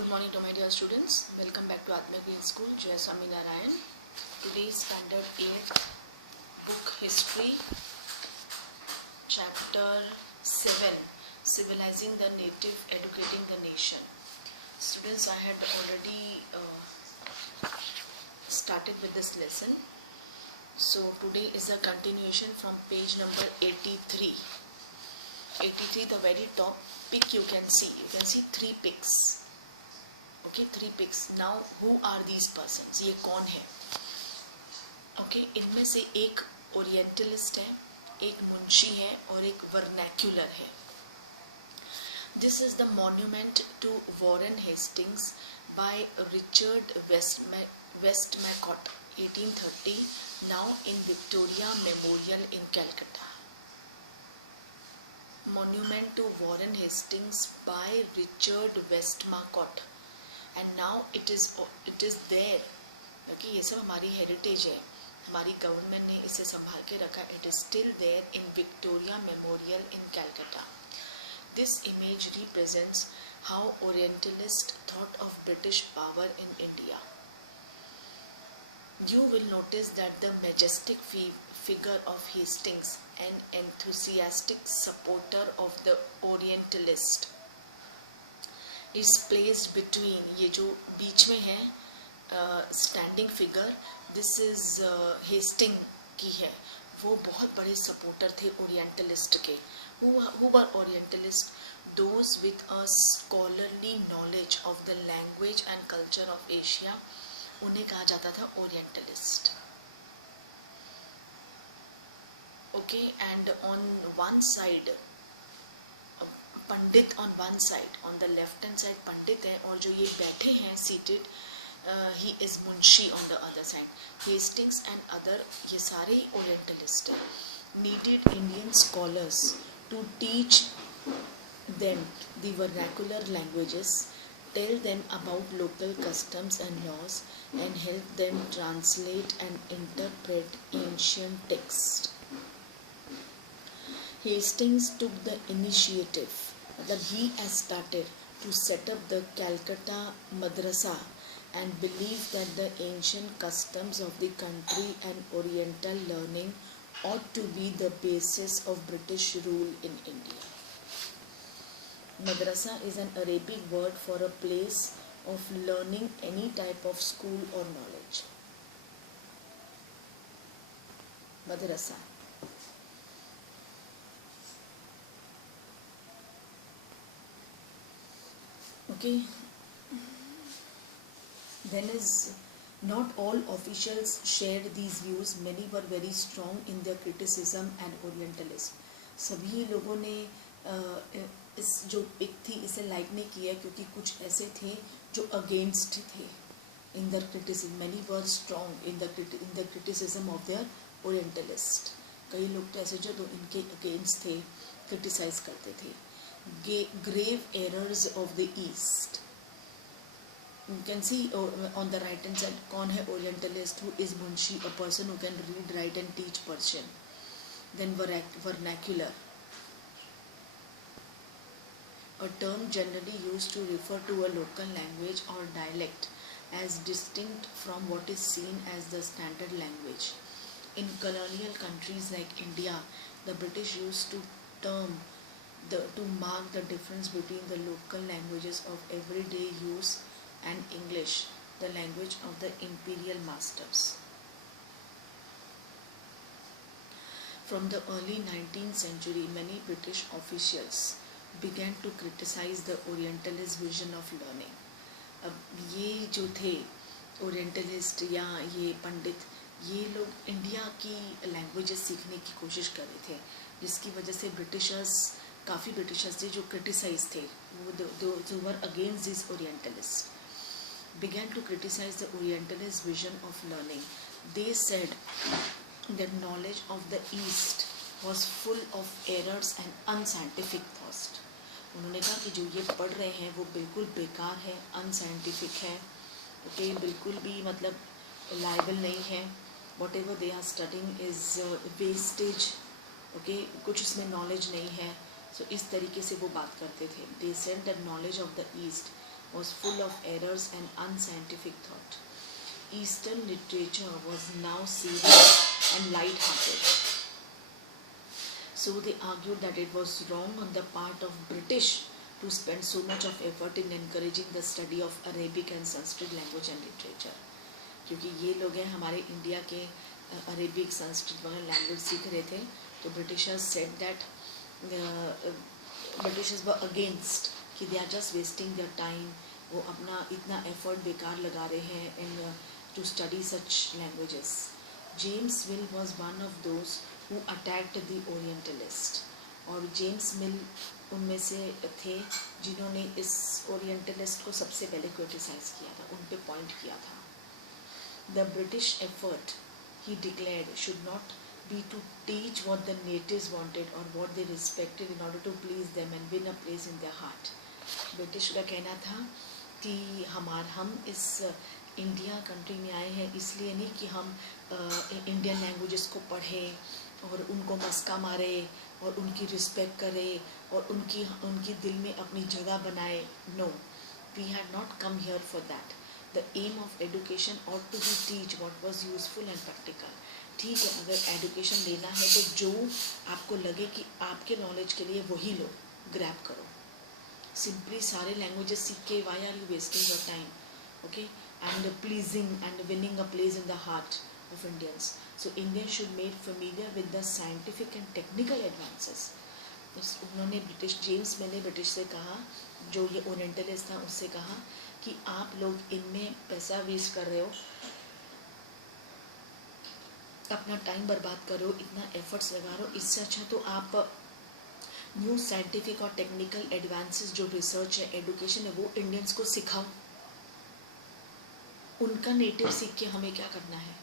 Good morning to my dear students. Welcome back to Atma Green School, Jai Swami Narayan. Today Standard 8, Book History, Chapter 7, Civilizing the Native, Educating the Nation. Students, I had already started with this lesson. So today is a continuation from page number 83. 83, the very top pic you can see. You can see 3 pics. Okay, 3 pics. Now who are these persons? ये कौन है? Okay, इनमें से एक orientalist है, एक मुंशी है और एक वर्नैक्युलर है. This is the monument to Warren Hastings by Richard Westmacott, 1830, now in Victoria Memorial in Calcutta. Monument to Warren Hastings by Richard Westmacott. And now it is there, क्योंकि ये सब हमारी हेरिटेज है, हमारी गवर्नमेंट ने इसे संभाल के रखा. It is still there in Victoria Memorial in Calcutta. This image represents how Orientalists thought of British power in India. You will notice that the majestic figure of Hastings, an enthusiastic supporter of the Orientalist, is placed between, ये जो बीच में है standing figure, this is Hastings की है. वो बहुत बड़े सपोर्टर थे ओरिएंटलिस्ट के. who were orientalist? Those with a scholarly knowledge of the language and culture of Asia, उन्हें कहा जाता था orientalist. Okay, and on one side Pandit, on one side, on the left hand side पंडित है, और जो ये बैठे हैं seated, he is Munshi on the other side. Hastings and other, ये सारे ओरिएंटलिस्ट हैं, needed Indian scholars to teach them the vernacular languages, tell them about local customs and laws, and help them translate and interpret ancient texts. Hastings took the initiative, that he has started to set up the Calcutta Madrasa, and believed that the ancient customs of the country and Oriental learning ought to be the basis of British rule in India. Madrasa is an Arabic word for a place of learning, any type of school or knowledge. Madrasa. Okay, then is not all officials shared these views. Many were very strong in their criticism and Orientalism. सभी लोगों ने इस जो pick थी इसे like नहीं किया, क्योंकि कुछ ऐसे थे जो अगेंस्ट थे in their criticism. Many were strong in the criticism of their Orientalist. कई लोग तो ऐसे जो इनके अगेंस्ट थे, क्रिटिसाइज करते थे. Grave errors of the East. You can see on the right hand side कौन है Orientalist, who is Munshi, a person who can read, write and teach Persian. Then vernacular, a term generally used to refer to a local language or dialect as distinct from what is seen as the standard language. In colonial countries like India, the British used to to mark the difference between the local languages of everyday use and English, the language of the imperial masters. From the early 19th century, many British officials began to criticize the Orientalist vision of learning. अब ये जो थे orientalist या ये पंडित, ये लोग India की languages सीखने की कोशिश कर रहे थे, जिसकी वजह से काफ़ी ब्रिटिशर्स थे जो क्रिटिसाइज थे, वो were against this orientalist, began to criticize the Orientalist vision of learning. They said that knowledge of the East was full of errors and unscientific thoughts. उन्होंने कहा कि जो ये पढ़ रहे हैं वो बिल्कुल बेकार है, अनसाइंटिफिक है, ओके, बिल्कुल भी मतलब लायबल नहीं है. Whatever they are studying is wastage, okay, कुछ इसमें नॉलेज नहीं है. So इस तरीके से वो बात करते थे. They said that knowledge of the East was full of errors and unscientific thought. Eastern literature was now serious and light-hearted. So they argued that it was wrong on the part of British to spend so much of effort in encouraging the study of Arabic and Sanskrit language and literature. क्योंकि ये लोग हैं हमारे India के Arabic Sanskrit वगैरह language सीख रहे थे, तो Britishers said that Britishers were against कि they are just wasting their time, वो अपना इतना एफर्ट बेकार लगा रहे हैं in to study such languages. James Mill was one of those who attacked the orientalist, और जेम्स मिल उनमें से थे जिन्होंने इस ओरिएंटलिस्ट को सबसे पहले क्रिटिसाइज किया था, उन पे पॉइंट किया था. The British effort, he declared, should not be to teach what the natives wanted or what they respected in order to please them and win a place in their heart. British का कहना था कि हम इस India country में आए हैं इसलिए नहीं कि हम इंडियन लैंग्वेजेस को पढ़ें और उनको मस्का मारे और उनकी रिस्पेक्ट करें और उनकी दिल में अपनी जगह बनाए. No, we had not come here for that. The aim of education ought to be teach what was useful and practical. ठीक है, अगर एडुकेशन लेना है तो जो आपको लगे कि आपके नॉलेज के लिए वही लो, ग्रैब करो. सिंपली सारे लैंग्वेजेस सीख के why are you wasting your time? Okay, and pleasing and winning a place in the heart of Indians. So Indians should made familiar with the scientific and technical advances. उन्होंने James Mill ने British से कहा, जो ये orientalist था उससे कहा कि आप लोग इनमें पैसा वेस्ट कर रहे हो, अपना टाइम बर्बाद कर रहे हो, इतना एफर्ट्स लगा रहे हो, इससे अच्छा तो आप न्यू साइंटिफिक और टेक्निकल एडवांसेस जो रिसर्च है, एडुकेशन है, वो इंडियंस को सिखाओ. उनका नेटिव सीख के हमें क्या करना है?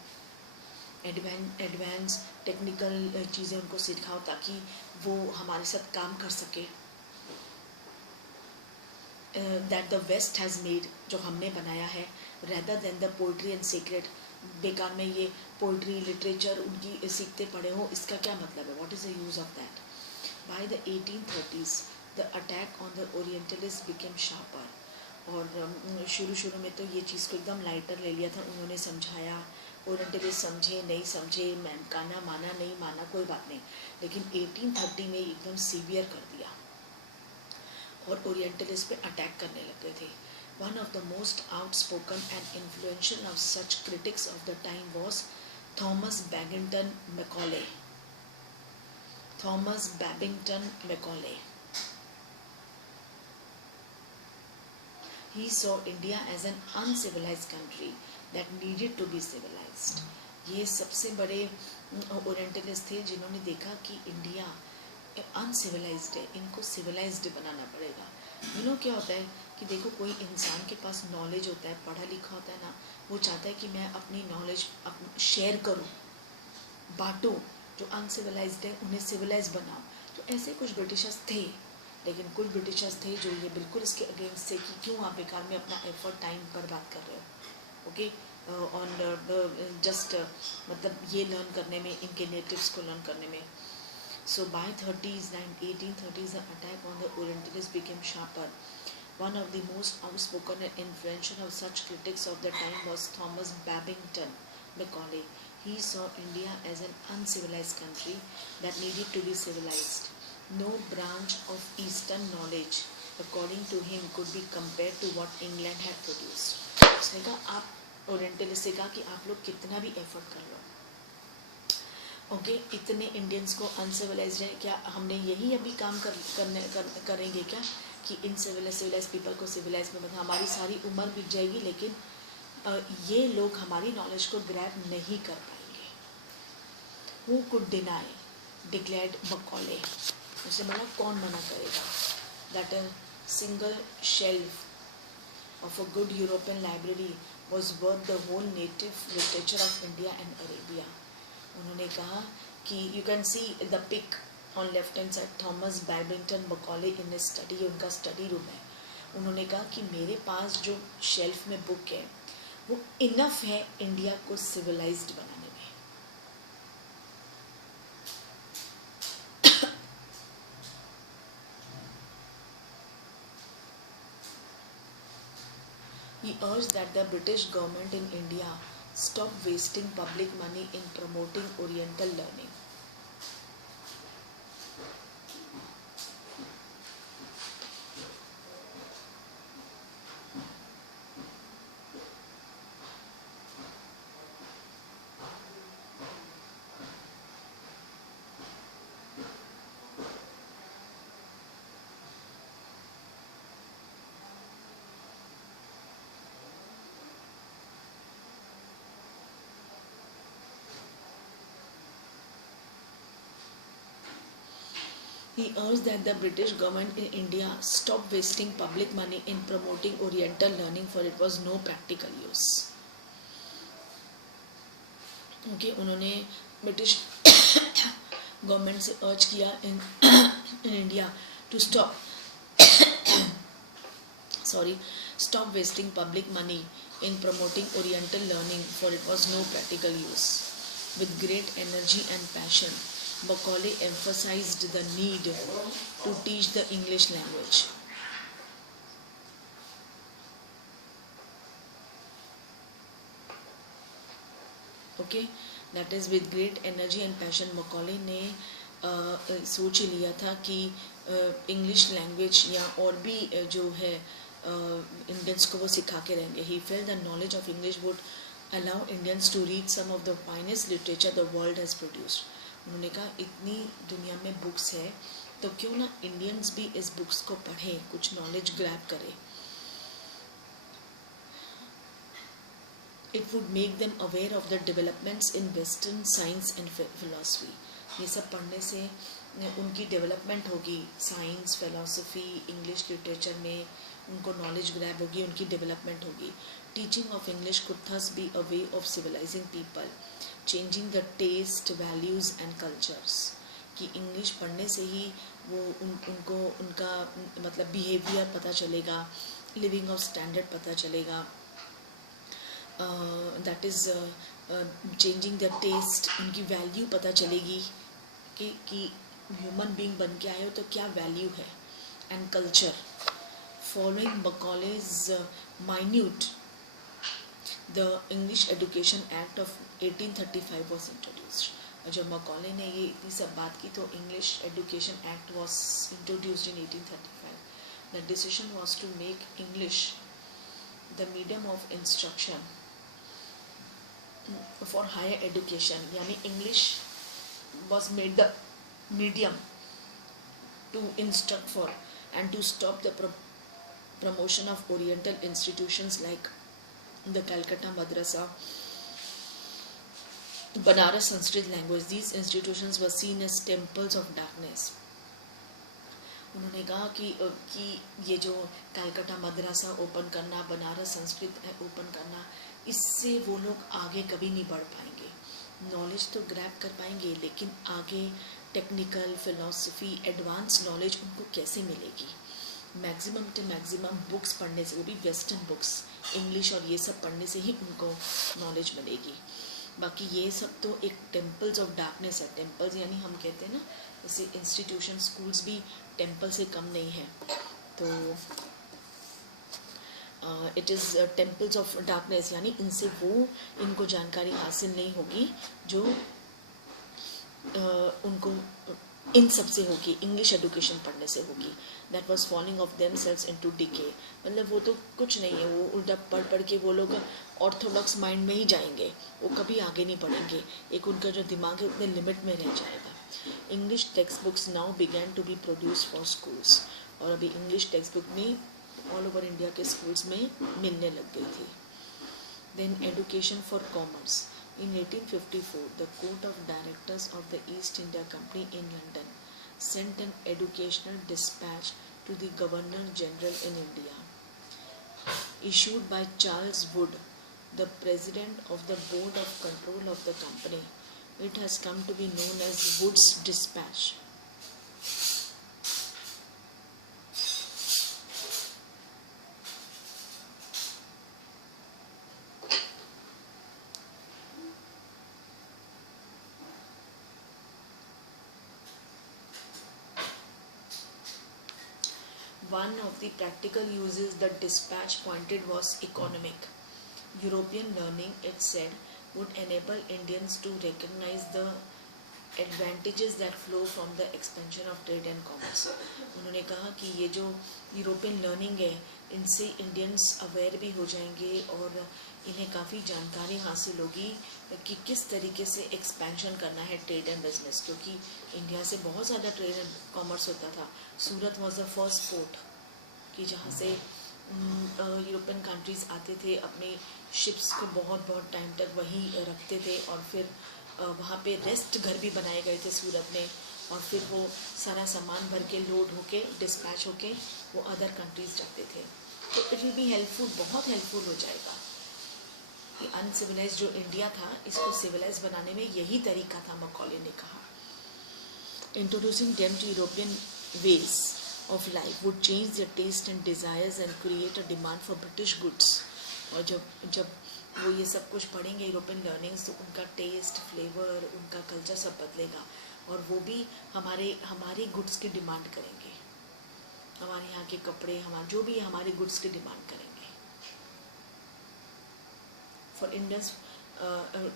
एडवांस टेक्निकल चीज़ें उनको सिखाओ ताकि वो हमारे साथ काम कर सके. That the west has made, जो हमने बनाया है, rather than the poetry and secret. बेकार में ये पोइट्री लिटरेचर उनकी सीखते पड़े हो, इसका क्या मतलब है? What is the use of that? By the 1830s the attack on the orientalist became sharper. और शुरू में तो ये चीज़ को एकदम लाइटर ले लिया था, उन्होंने समझाया, ओरिएंटलिस्ट समझे नहीं समझे, माना माना नहीं माना कोई बात नहीं, लेकिन 1830 में एकदम सीवियर कर दिया और ओरिएंटलिस्ट पे अटैक करने लग गए थे. One of the most outspoken and influential of such critics of the time was Thomas Babington Macaulay. Thomas Babington Macaulay. He saw India as an uncivilized country that needed to be civilized. ये सबसे बड़े orientalist थे जिन्होंने देखा कि India uncivilised है, इनको civilised बनाना पड़ेगा. क्या होता है कि देखो, कोई इंसान के पास नॉलेज होता है, पढ़ा लिखा होता है ना, वो चाहता है कि मैं अपनी नॉलेज शेयर करूं, बांटूं. जो अनसिविलाइज्ड है उन्हें सिविलाइज बनाओ. तो ऐसे कुछ ब्रिटिशर्स थे, लेकिन कुछ ब्रिटिशर्स थे जो ये बिल्कुल इसके अगेंस्ट थे कि क्यों आप बेकार में अपना एफर्ट टाइम बर्बाद कर रहे हो. ओके, ऑन जस्ट मतलब ये लर्न करने में, इनके नेटिव्स को लर्न करने में. So by 1830s, the attack on the Orientalists became sharper. One of the most outspoken and influential of such critics of the time was Thomas Babington Macaulay. He saw India as an uncivilized country that needed to be civilized. No branch of Eastern knowledge, according to him, could be compared to what England had produced. उसने कहा, आप orientalist से कहा कि आप लोग कितना भी एफर्ट कर लो, ओके, इतने इंडियंस को अनसिविलाइज्ड है, क्या हमने यही अभी काम करेंगे क्या कि इन सिविलाइज पीपल को सिविलाइज में, मतलब हमारी सारी उम्र बीत जाएगी लेकिन ये लोग हमारी नॉलेज को ग्रैब नहीं कर पाएंगे. Who could deny, declared Macaulay. उसे मतलब कौन मना करेगा, that a single shelf of a good European library was worth the whole native literature of India and Arabia. उन्होंने कहा कि you can see the pic on left hand side, Thomas Babington Macaulay in study, उनका study room है. उन्होंने कहा कि मेरे पास जो शेल्फ में बुक है वो इनफ है इंडिया को सिविलाइज्ड बनाने में. He urged that the British government in India stop wasting public money in promoting Oriental learning. He urged that the British government in India stop wasting public money in promoting Oriental learning for it was no practical use. Okay, उन्होंने British government से अर्ज किया in India to stop wasting public money in promoting Oriental learning for it was no practical use. With great energy and passion, Macaulay emphasized the need to teach the English language. Okay, that is with great energy and passion Macaulay ने सोच लिया था कि English language या और भी जो है इंडियंस को वो सिखा के रहेंगे. He felt the knowledge of English would allow Indians to read some of the finest literature the world has produced. उन्होंने कहा इतनी दुनिया में बुक्स है तो क्यों ना इंडियंस भी इस बुक्स को पढ़ें, कुछ नॉलेज ग्रैब करें. It would make them aware of the developments in Western science and philosophy. ये सब पढ़ने से उनकी डेवलपमेंट होगी, साइंस, फिलोसफी, इंग्लिश लिटरेचर में उनको नॉलेज ग्रैब होगी, उनकी डेवलपमेंट होगी. Teaching of English could thus be a way of civilizing people, changing the taste, values and cultures. कि इंग्लिश पढ़ने से ही वो उनको उनका मतलब बिहेवियर पता चलेगा, लिविंग ऑफ स्टैंडर्ड पता चलेगा. That is changing the taste, उनकी वैल्यू पता चलेगी कि ह्यूमन बीइंग बन के आए हो तो क्या वैल्यू है. And culture. Following Macaulay's minute, the English Education Act of 1835 was introduced. जब Macaulay ने ये इतनी सब बात की तो English Education Act was introduced in 1835. The decision was to make English the medium of instruction for higher education. यानी English was made the medium to instruct for and to stop the promotion of Oriental institutions like the Calcutta Madrasa, Banaras Sanskrit language. These institutions were seen as temples of darkness. उन्होंने कहा कि ये जो Calcutta Madrasa open करना, Banaras Sanskrit open करना, इससे वो लोग आगे कभी नहीं बढ़ पाएंगे. नॉलेज तो ग्रैब कर पाएंगे लेकिन आगे टेक्निकल, फिलॉसफी, एडवांस नॉलेज उनको कैसे मिलेगी. मैक्सिमम टू मैक्सिमम बुक्स पढ़ने से, वो भी वेस्टर्न बुक्स, इंग्लिश और ये सब पढ़ने से ही उनको नॉलेज मिलेगी. बाकी ये सब तो एक टेम्पल्स ऑफ डार्कनेस है. टेम्पल्स यानी हम कहते हैं ना, जैसे इंस्टीट्यूशन, स्कूल्स भी टेम्पल से कम नहीं है. तो it is temples of darkness, यानी इनसे वो इनको जानकारी हासिल नहीं होगी जो उनको इन सब से होगी, इंग्लिश एजुकेशन पढ़ने से होगी. That was falling of themselves into decay. मतलब वो तो कुछ नहीं है, वो उल्टा पढ़ के वो लोग ऑर्थोडॉक्स माइंड में ही जाएंगे, वो कभी आगे नहीं पढ़ेंगे. एक उनका जो दिमाग है उतने लिमिट में रह जाएगा. English text books now began to be produce for schools. और अभी इंग्लिश टेक्स्ट बुक में ऑल ओवर इंडिया के स्कूल्स में मिलने लग गई थी. Then education for commerce. In 1854, the Court of Directors of the East India Company in London sent an educational dispatch to the Governor General in India. Issued by Charles Wood, the President of the Board of Control of the company, it has come to be known as Wood's Dispatch. One of the practical uses the dispatch pointed was economic. European learning, it said, would enable Indians to recognize the advantages that flow from the expansion of trade and commerce. उन्होंने कहा कि ये जो European learning है इनसे Indians aware भी हो जाएंगे और इन्हें काफ़ी जानकारी हासिल होगी कि किस तरीके से एक्सपेंशन करना है ट्रेड एंड बिजनेस, क्योंकि इंडिया से बहुत ज़्यादा ट्रेड एंड कॉमर्स होता था. सूरत वॉज द फर्स्ट पोर्ट कि जहाँ से यूरोपियन कंट्रीज़ आते थे, अपने शिप्स को बहुत बहुत टाइम तक वहीं रखते थे और फिर वहाँ पे रेस्ट घर भी बनाए गए थे सूरत में, और फिर वो सारा सामान भर के लोड होके डिस्पैच होके वो अदर कंट्रीज़ जाते थे. तो इट विल बी हेल्पफुल, बहुत हेल्पफुल हो जाएगा. ये अनसिविलाइज जो इंडिया था इसको सिविलाइज बनाने में यही तरीका था, मकॉले ने कहा. Introducing them to European ways of life would change their taste and desires and create a demand for British goods. और जब वो ये सब कुछ पढ़ेंगे यूरोपियन लर्निंग्स, तो उनका टेस्ट, फ्लेवर, उनका कल्चर सब बदलेगा और वो भी हमारी गुड्स की डिमांड करेंगे. हमारे यहाँ के कपड़े, हमारे जो भी हमारे गुड्स की डिमांड करेंगे. For Indians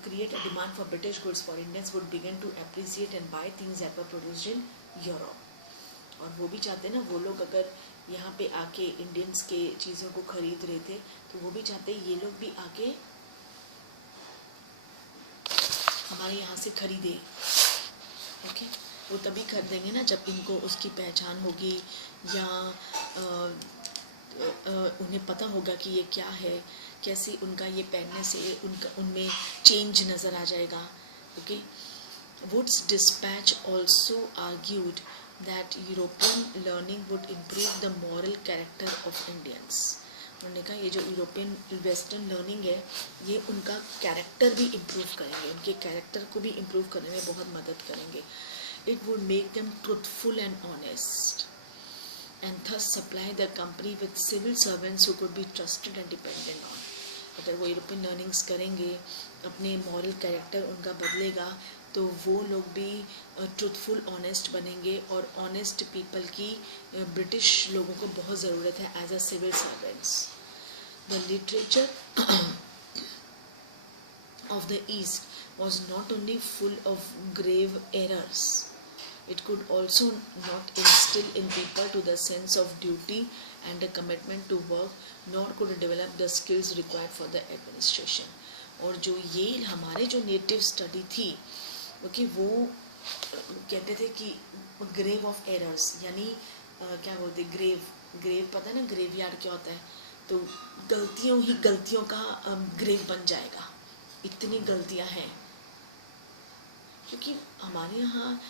create a demand for British goods, for Indians would begin to appreciate and buy things that were produced in Europe. और वो भी चाहते हैं ना, वो लोग अगर यहाँ पे आके इंडियंस के चीज़ों को खरीद रहे थे तो वो भी चाहते ये लोग भी आके हमारे यहाँ से खरीदे. ओके, वो तभी खरीदेंगे ना जब इनको उसकी पहचान होगी या उन्हें पता होगा कि ये क्या है, कैसे उनका ये पहनने से उनमें चेंज नज़र आ जाएगा. Okay. Wood's dispatch also argued that European learning would improve the moral character of Indians. उन्होंने कहा ये जो यूरोपियन वेस्टर्न लर्निंग है ये उनका कैरेक्टर भी इम्प्रूव करेंगे, उनके कैरेक्टर को भी इम्प्रूव करने में बहुत मदद करेंगे. It would make them truthful and honest and thus supply the company with civil servants who could be trusted and depended on. अगर वो यूरोपियन लर्निंग्स करेंगे, अपने मॉरल कैरेक्टर उनका बदलेगा, तो वो लोग भी ट्रूथफुल, ऑनेस्ट बनेंगे. और ऑनेस्ट पीपल की ब्रिटिश लोगों को बहुत ज़रूरत है as a civil servants. The literature of the East was not only full of grave errors, it could also not instill in people to the sense of duty and a commitment to work, nor could it develop the skills required for the administration. और जो ये हमारे जो native study थी क्योंकि वो कहते थे कि ग्रेव ऑफ एरर्स, यानी क्या बोलते, ग्रेव पता है ना, ग्रेव यार्ड क्या होता है, तो गलतियों का ग्रेव बन जाएगा. इतनी गलतियां हैं क्योंकि हमारे यहाँ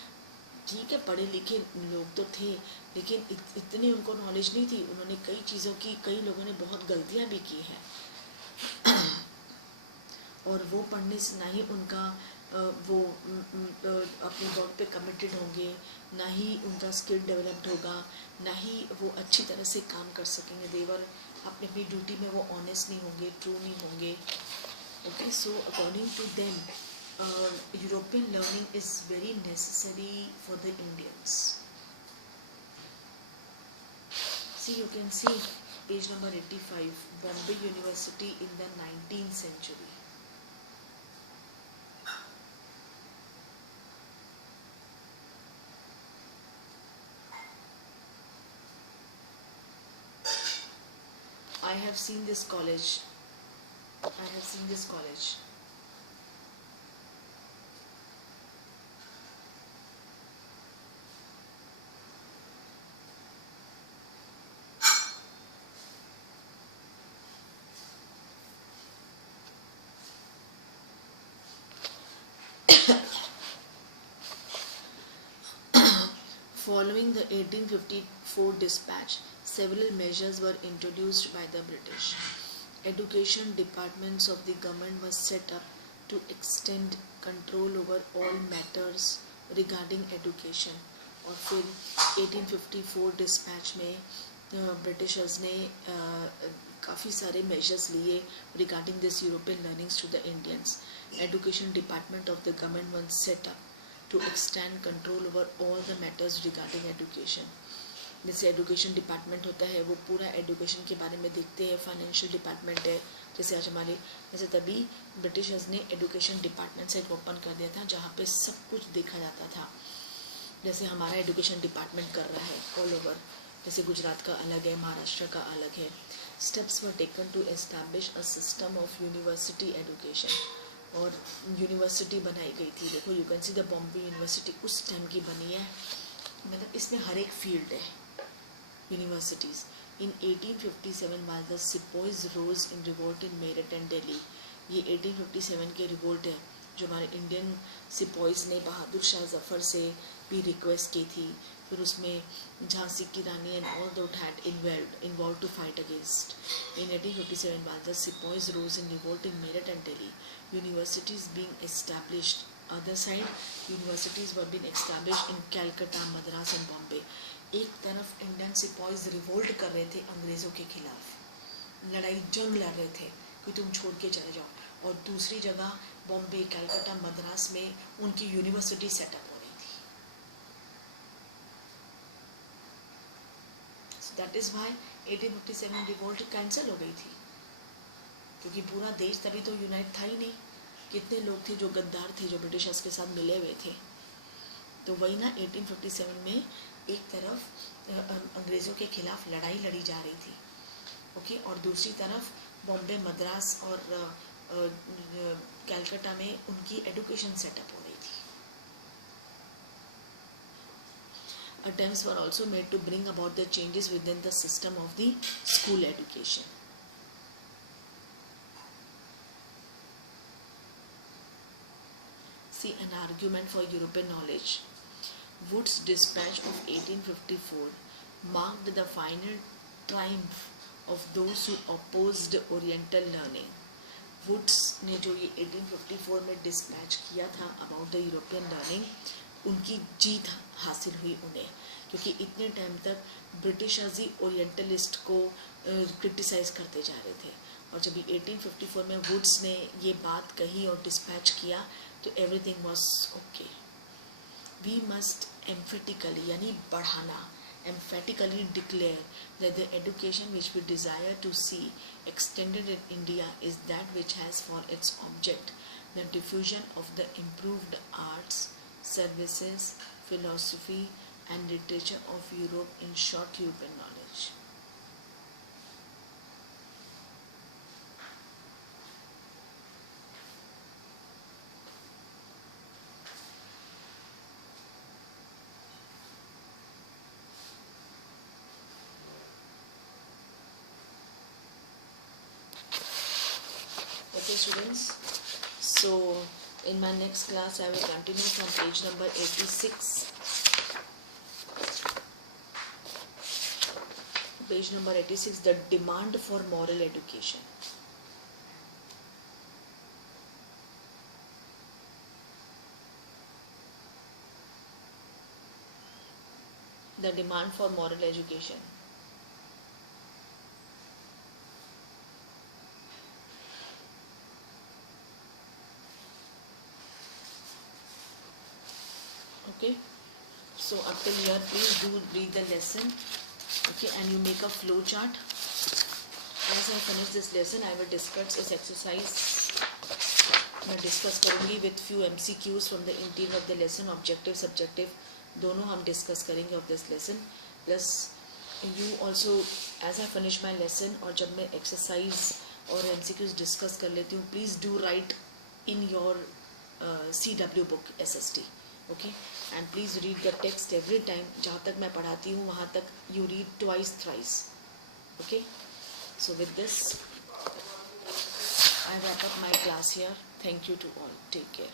ठीक है पढ़े लिखे लोग तो थे लेकिन इतनी उनको नॉलेज नहीं थी. उन्होंने कई चीज़ों की, कई लोगों ने बहुत गलतियां भी की हैं और वो पढ़ने से ना ही उनका वो अपने वर्क पे कमिटेड होंगे, ना ही उनका स्किल डेवलप्ड होगा, ना ही वो अच्छी तरह से काम कर सकेंगे. देवर अपनी ड्यूटी में वो ऑनेस्ट नहीं होंगे, ट्रू नहीं होंगे. Okay, so according to them, European learning is very necessary for the Indians. See, you can see page number 85, Bombay University in the 19th century. I have seen this college. Following the 1854 dispatch, several measures were introduced by the British. Education departments of the government was set up to extend control over all matters regarding education. और फिर 1854 dispatch में Britishers ने काफ़ी सारे measures लिए regarding this European learnings to the Indians. Education department of the government was set up to extend control over all the matters regarding education. जैसे education department होता है वो पूरा एजुकेशन के बारे में देखते हैं, फाइनेंशियल डिपार्टमेंट है, जैसे आज हमारे जैसे तभी ब्रिटिशर्स ने एजुकेशन डिपार्टमेंट से ओपन कर दिया था जहाँ पे सब कुछ देखा जाता था, जैसे हमारा एजुकेशन डिपार्टमेंट कर रहा है ऑल ओवर, जैसे गुजरात का अलग है, महाराष्ट्र का अलग है। Steps were taken to establish a system of university education, और यूनिवर्सिटी बनाई गई थी। देखो you can see the Bombay university उस टाइम की बनी है, मतलब इसमें हर एक फील्ड है universities. In 1857 was the sepoys rose in revolt in Meerut and Delhi, ये 1857 के रिवोल्ट है जो हमारे इंडियन सिपोइज ने बहादुर शाह जफ़र से भी रिक्वेस्ट की थी, फिर उसमें झांसी की Rani and all that had involve to fight against. In 1857 was the sepoys rose in revolt in Meerut and Delhi, universities being established other side, universities were been established in Calcutta, Madras and Bombay. एक तरफ इंडियन सिपाहीज रिवोल्ट कर रहे थे अंग्रेज़ों के खिलाफ, लड़ाई जंग लड़ रहे थे कि तुम छोड़ के चले जाओ, और दूसरी जगह बॉम्बे, कलकत्ता, मद्रास में उनकी यूनिवर्सिटी सेटअप हो रही थी। So that is why 1857 revolt cancel हो गई थी, क्योंकि पूरा देश तभी तो यूनाइट था ही नहीं। कितने लोग थे जो गद्दार थे, जो ब्रिटिशर्स के साथ मिले हुए थे। तो वही ना 1857 में एक तरफ अंग्रेज़ों के खिलाफ लड़ाई लड़ी जा रही थी, ओके, और दूसरी तरफ बॉम्बे, मद्रास और कलकत्ता में उनकी एजुकेशन सेटअप हो रही थी। Attempts were also made to bring about the changes within the system of the school education. See, an argument for European knowledge. Wood's dispatch of 1854 marked the final triumph of those who opposed Oriental learning. Woods ने जो ये 1854 में dispatch किया था about the European learning, उनकी जीत हासिल हुई उन्हें, क्योंकि इतने टाइम तक ब्रिटिशर्स ही ओरिएंटलिस्ट को क्रिटिसाइज़ करते जा रहे थे, और जब 1854 में वुड्स ने ये बात कही और डिस्पैच किया तो everything was okay. We must emphatically यानी बढ़ाना, emphatically declare that the education which we desire to see extended in India is that which has for its object the diffusion of the improved arts, services, philosophy and literature of Europe, in short European knowledge. Okay students, so in my next class I will continue from page number 86. Page number 86, the demand for moral education. The demand for moral education. Okay, so up till here please do read the lesson, okay, and you make a flow chart. As I finish this lesson I will discuss this exercise, मैं discuss करूँगी with few MCQs from the interior of the lesson, objective subjective दोनों हम discuss करेंगे of this lesson, plus you also as I finish my lesson और जब मैं exercise और MCQs discuss कर लेती हूँ, please do write in your CW book SST, okay, and please read the text every time. जहाँ तक मैं पढ़ाती हूँ वहाँ तक you read twice thrice, okay. So with this I wrap up my class here. Thank you to all. Take care.